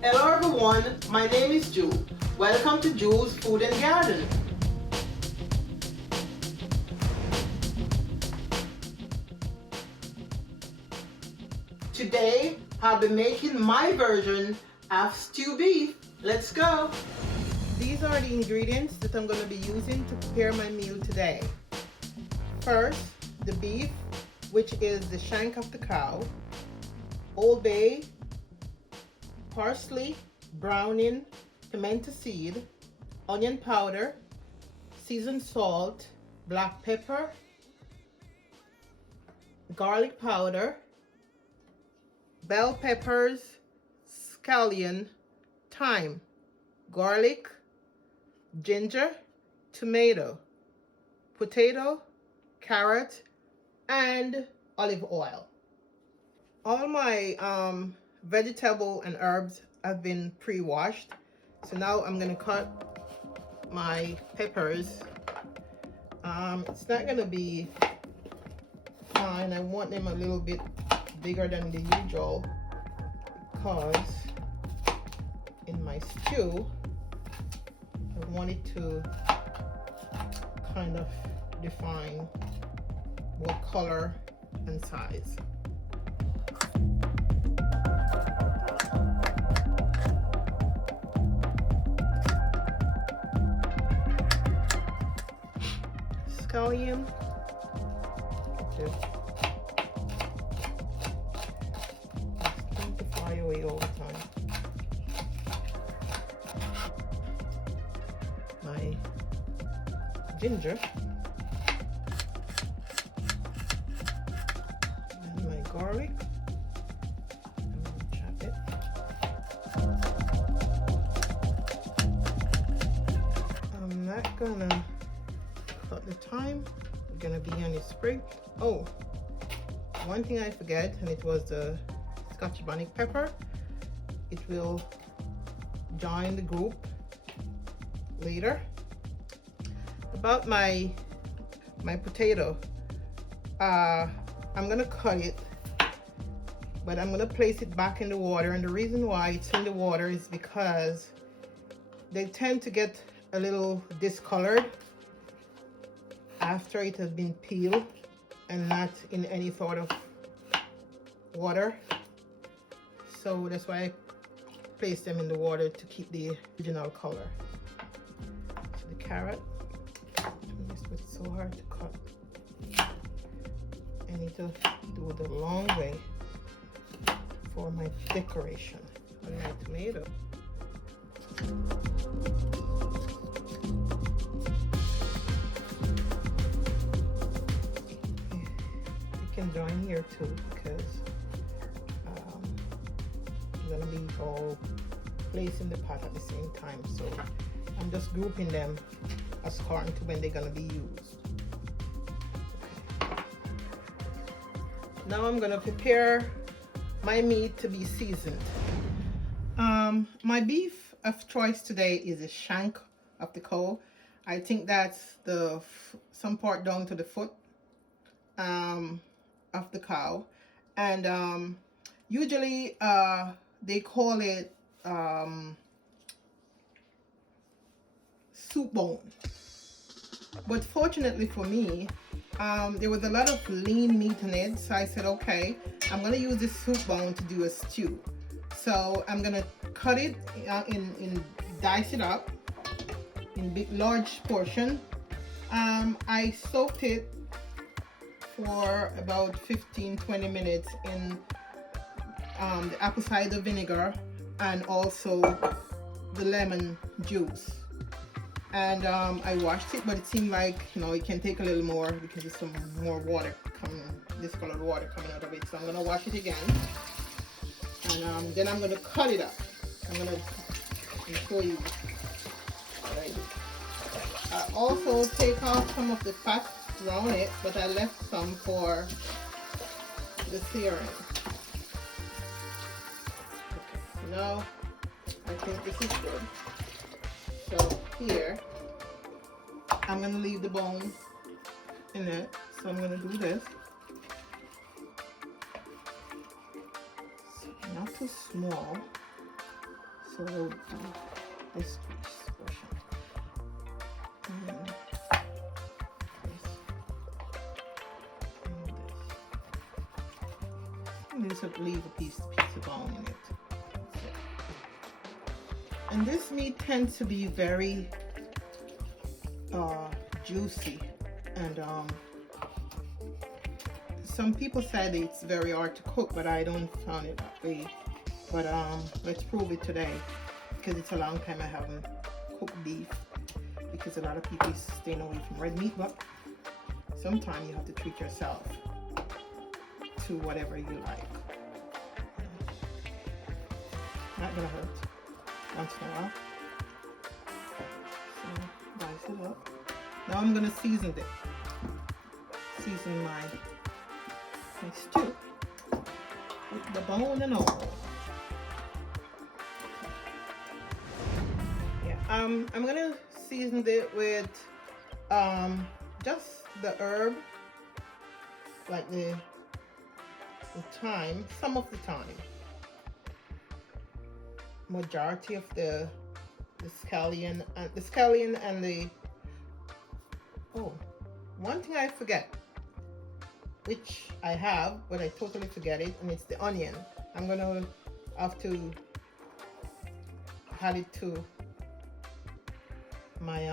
Hello everyone, my name is Ju. Welcome to Ju's Food and Garden. Today, I'll be making my version of stew beef. Let's go! These are the ingredients that I'm going to be using to prepare my meal today. First, the beef, which is the shank of the cow, Old Bay, parsley, browning, pimento seed, onion powder, seasoned salt, black pepper, garlic powder, bell peppers, scallion, thyme, garlic, ginger, tomato, potato, carrot, and olive oil. All my vegetable and herbs have been pre-washed. So now I'm gonna cut my peppers. It's not gonna be fine. I want them a little bit bigger than the usual because in my stew I want it to kind of define what color and size. Scallion, just keep the fire away all the time. My ginger and my garlic. I'm gonna chop it. I'm not gonna cut the thyme. We're gonna be on the sprig. Oh, one thing I forget, and it was the Scotch bonnet pepper. It will join the group later. About my potato, I'm gonna cut it, but I'm gonna place it back in the water, and the reason why it's in the water is because they tend to get a little discolored after it has been peeled and not in any sort of water. So that's why I place them in the water to keep the original color. So the carrot, it's so hard to cut. I need to do the long way for my decoration on my tomato. Can join here too because I'm gonna be all placed in the pot at the same time, so I'm just grouping them according to when they're gonna be used. Okay. Now I'm gonna prepare my meat to be seasoned. My beef of choice today is the shank of the cow. I think that's the some part down to the foot of the cow, and usually they call it soup bone, but fortunately for me, there was a lot of lean meat in it, so I said, okay, I'm gonna use this soup bone to do a stew. So I'm gonna cut it in dice it up in big large portion. I soaked it for about 15-20 minutes in the apple cider vinegar and also the lemon juice, and I washed it, but it seemed like, you know, it can take a little more because there's some more water coming, discolored water coming out of it. So I'm gonna wash it again, and then I'm gonna cut it up. I'm gonna show you what I do. I also take off some of the fat around it, but I left some for the searing. Okay, now I think this is good. So here, I'm gonna leave the bone in it. So I'm gonna do this. Not too small. also this portion. This will leave a piece of bone in it. And this meat tends to be very juicy, and some people said it's very hard to cook, but I don't find it that way. But let's prove it today, because it's a long time I haven't cooked beef, because a lot of people is staying away from red meat, but sometimes you have to treat yourself to whatever you like. Not gonna hurt once in a while. So dice it up. Now I'm gonna season it. Season my stew with the bone and all. Yeah, I'm gonna season it with just the herb, like the thyme, some of the thyme. Majority of the scallion and the one thing I forget, which I have, but I totally forget it, and it's the onion. I'm gonna have to add it to my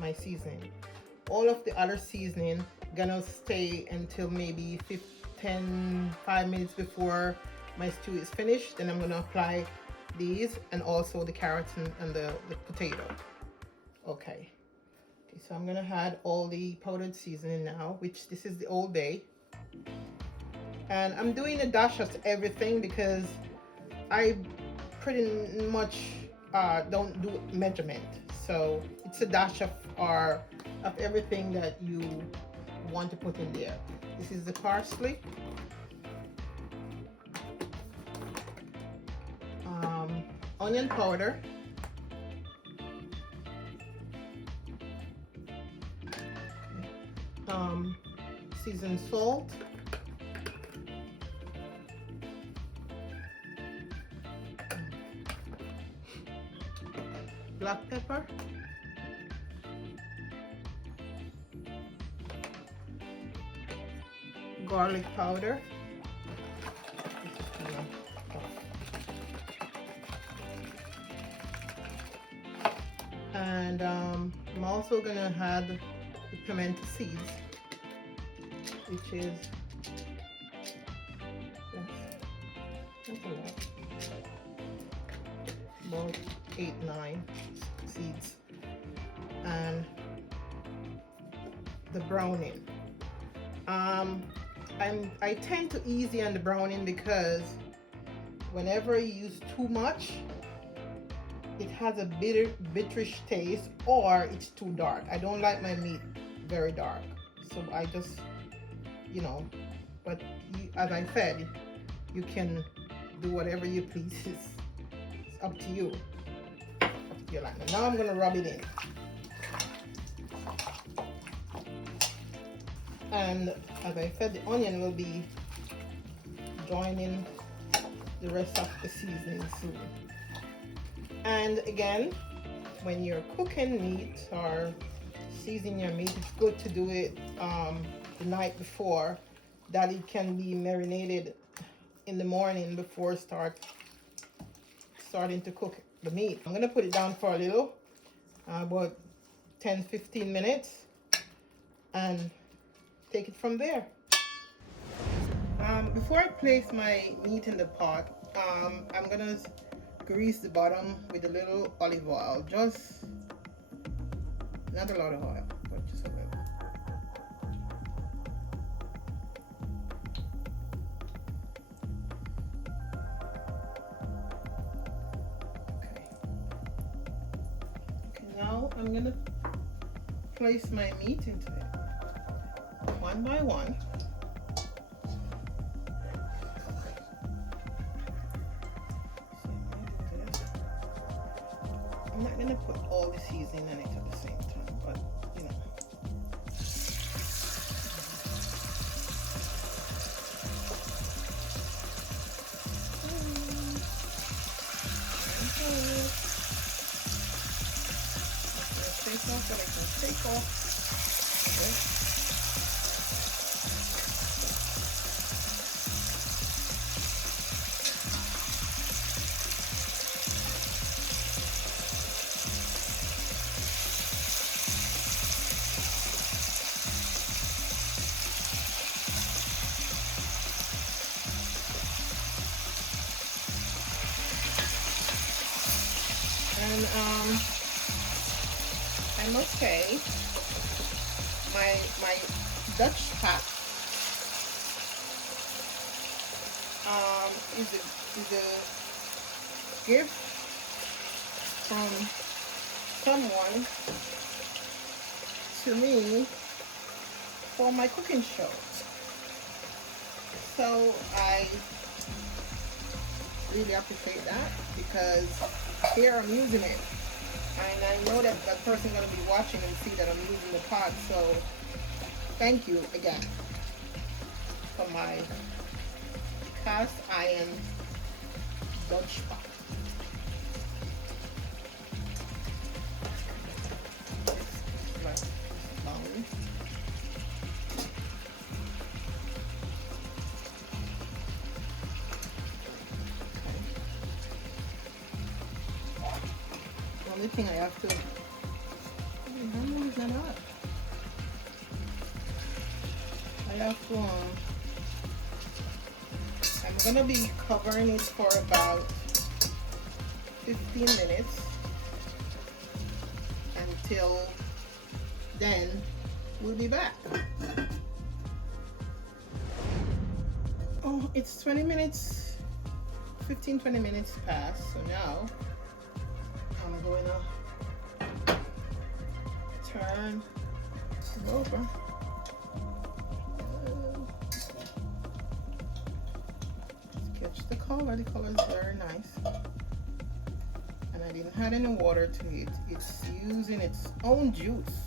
my seasoning. All of the other seasoning gonna stay until maybe 5 minutes before my stew is finished. Then I'm gonna apply these and also the carrots and the potato. Okay, so I'm gonna add all the powdered seasoning now, which this is the Old Bay, and I'm doing a dash of everything because I pretty much don't do measurement, so it's a dash of everything that you want to put in there. This is the parsley, onion powder, seasoned salt, black pepper, garlic powder, and I'm also gonna add the pimento seeds, which is that's a lot, about 8-9 seeds, and the browning. I tend to easy on the browning because whenever you use too much, it has a bitterish taste, or it's too dark. I don't like my meat very dark, so I just, but as I said, you can do whatever you please. It's up to you. Up to your liking. Now I'm gonna rub it in, and as I said, the onion will be joining the rest of the seasoning soon. And again, when you're cooking meat or seasoning your meat, it's good to do it the night before, that it can be marinated in the morning before starting to cook the meat. I'm gonna put it down for a little, about 10-15 minutes, and take it from there. Before I place my meat in the pot, I'm gonna grease the bottom with a little olive oil, just not a lot of oil, but just a little. Okay, now I'm gonna place my meat into it one by one. I'm not gonna put all the seasoning in it at the same time, but Take off what I can take off. Okay. And I must say, my Dutch pat is a gift from someone to me for my cooking show. So I really appreciate that, because here I'm using it, and I know that that person's going to be watching and see that I'm using the pot. So thank you again for my cast iron Dutch pot. Only thing I have to, how long is that up? I have to, I'm gonna be covering it for about 15 minutes. Until then, we'll be back. Oh, it's 20 minutes, 15-20 minutes past, so now I'm going to turn it over. Catch the color. The color is very nice. And I didn't add any water to it. It's using its own juice.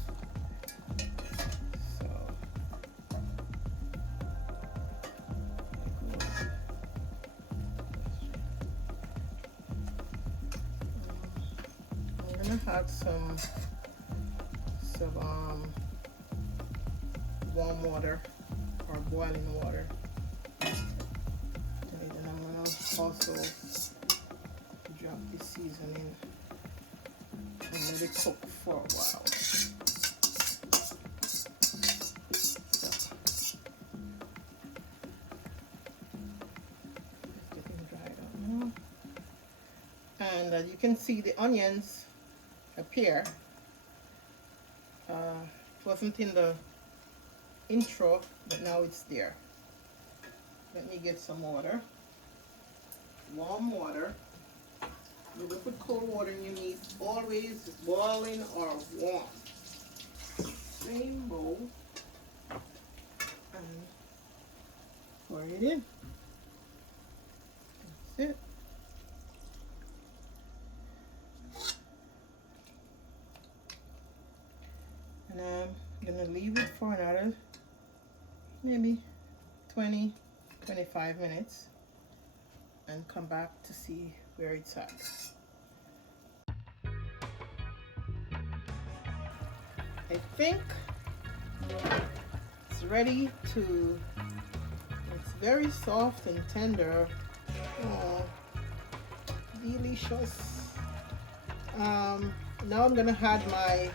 So I'm gonna add some warm water or boiling water. And then I'm gonna also drop the seasoning and let it cook for a while. Getting dried out now. And as you can see, the onions appear. It wasn't in the intro, but now it's there. Let me get some water. Warm water. You will put cold water in your meat, always boiling or warm. Same bowl. And pour it in. That's it. And I'm gonna leave it for another maybe 20-25 minutes and come back to see where it's at. I think it's ready to, it's very soft and tender. Oh, delicious. Now I'm gonna add my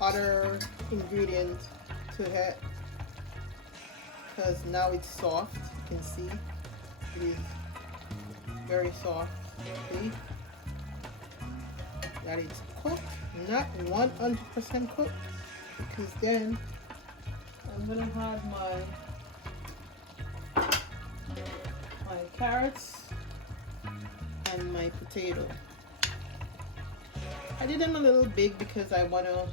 other ingredient to it, because now it's soft. You can see it is very soft. See that it's cooked, not 100% cooked, because then I'm gonna add my carrots and my potato. I did them a little big because I want them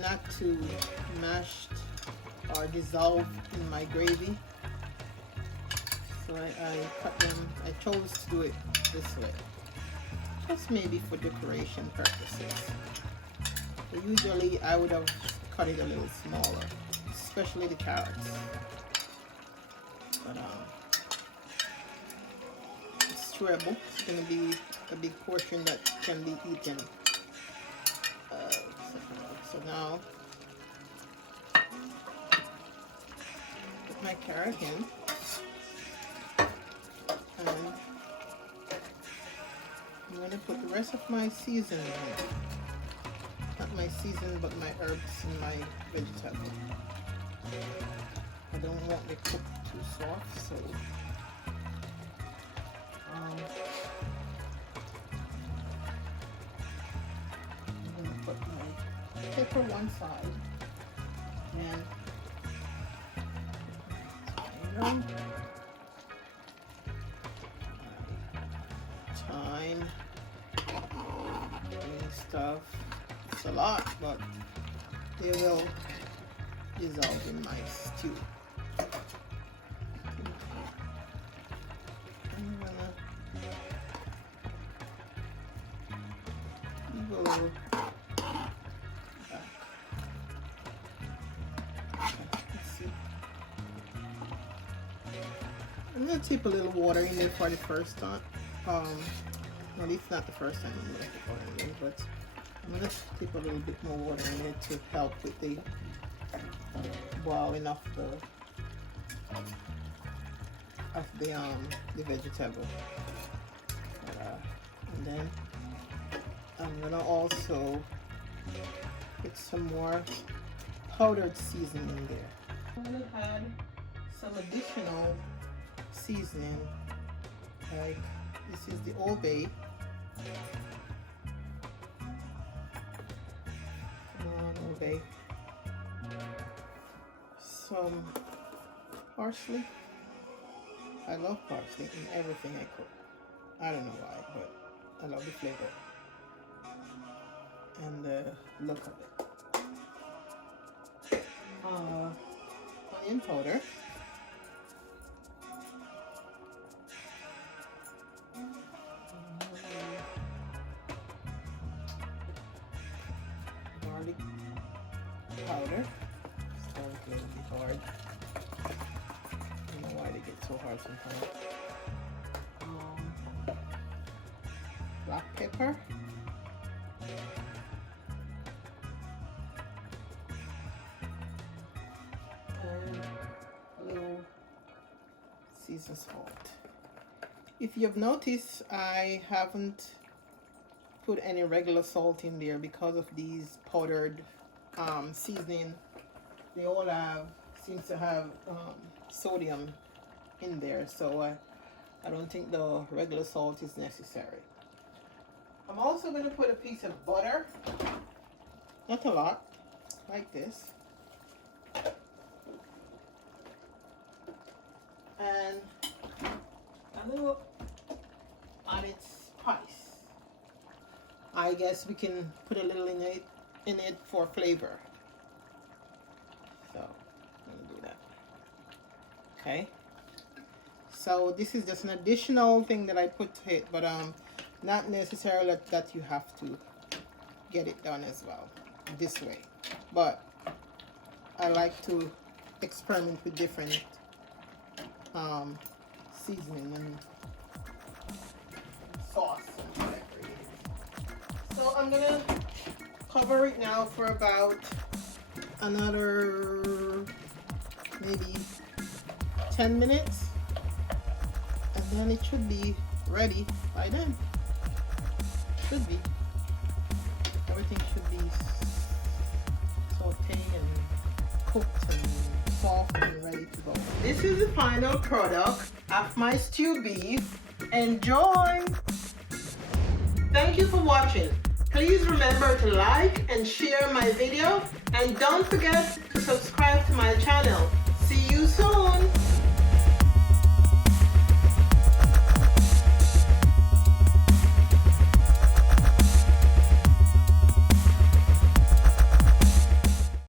not to mash or dissolve in my gravy. So I cut them, I chose to do it this way. Just maybe for decoration purposes. But usually I would have cut it a little smaller, especially the carrots. But chewable. It's going to be a big portion that can be eaten. So now, put my carrot in. And I'm going to put the rest of my seasoning in. Not my seasoning, but my herbs and my vegetable. I don't want it cooked too soft, so I'm going to put my pepper one side and thyme and stuff. It's a lot, but they will dissolve in my stew. I'm gonna go back. Let's see. I'm gonna tip a little water in there for the first time. No, it's not the first time I'm gonna put water in there, but I'm gonna tip a little bit more water in there to help with the boiling of the vegetable. And then I'm gonna also put some more powdered seasoning in there. I'm gonna add some additional seasoning, like this is the Old Bay. Come on, Old Bay. Some parsley. I love parsley in everything I cook. I don't know why, but I love the flavor and the look of it. Onion powder. Garlic powder. It's going to be hard. I don't know why they get so hard sometimes. Black pepper. And a little seasoned salt. If you have noticed, I haven't put any regular salt in there because of these powdered seasoning. They all seems to have sodium in there, so I don't think the regular salt is necessary. I'm also going to put a piece of butter, not a lot, like this, and a little added spice. I guess we can put a little in it for flavor. So I'm gonna do that. Okay. So this is just an additional thing that I put to it, but not necessarily that you have to get it done as well this way. But I like to experiment with different seasoning and sauce and whatever it is. So I'm gonna cover it now for about another maybe 10 minutes, and then it should be ready by then. Should be. Everything should be sauteed and cooked and soft and ready to go. This is the final product of my stew beef. Enjoy! Thank you for watching. Please remember to like and share my video, and don't forget to subscribe to my channel. See you soon!